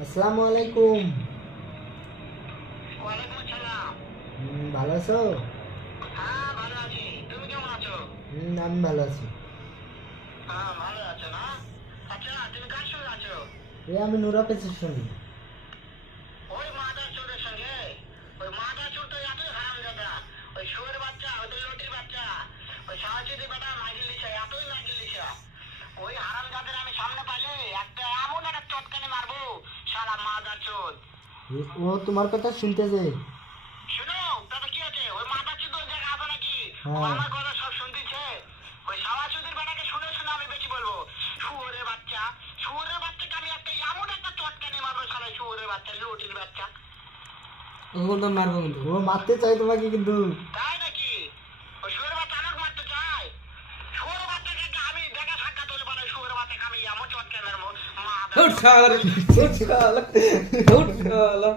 আসসালামু আলাইকুম। ওয়ালাইকুম আসসালাম। ভালো আছো? হ্যাঁ, ভালো আছি। তুমি কেমন আছো? আমি ভালো আছি। হ্যাঁ, ভালো আছো না? আচ্ছা, তুমি কার সঙ্গে আছো? আমি নুরা পেছির শুনি। ওই মাদার চোরের সঙ্গে? ওই মাদার চোর তো এতই হারামজাদা। ওই শুয়োরের বাচ্চা, ওদের লটির বাচ্চা, ওই সাহসীদের বেটা মাইগিল লিখা, এতই মাইগিল লিখা। ওই হারামজাদের আমি সামনে পাইলে একটা এমন একটা চটকানি মারবো, শালা মাদার চোর। ও তোমার কথা শুনতেছে। শুনো, তাতে কি আছে? ওই মাদার চোর ওই জায়গায় আছে নাকি? ও হ্যাঁ। আমার কথা সব শুনতেছে। ওই সাহসীদের বেটাকে শুনে শুনে আমি বেশি বলবো। শুয়োরের বাচ্চা, শুয়োরের বাচ্চাকে আমি একটা এমন একটা চটকানি মারবো, শালা শুয়োরের বাচ্চা, লটির বাচ্চা। ওকে তো মারবো কিন্তু। ও মারতে চাই তোমাকে কিন্তু। তাই নাকি? ওই শুয়োরের বাচ্চা আমাকে মারতে চায়? শুয়োরের বাচ্চাকে আমি দেখা সাক্ষাৎ হলে পারে, শুয়োরের বাচ্চাকে আমি এমন চটকানি মারবো, মা উঠ শালা, উঠ শালা, উঠ শালা।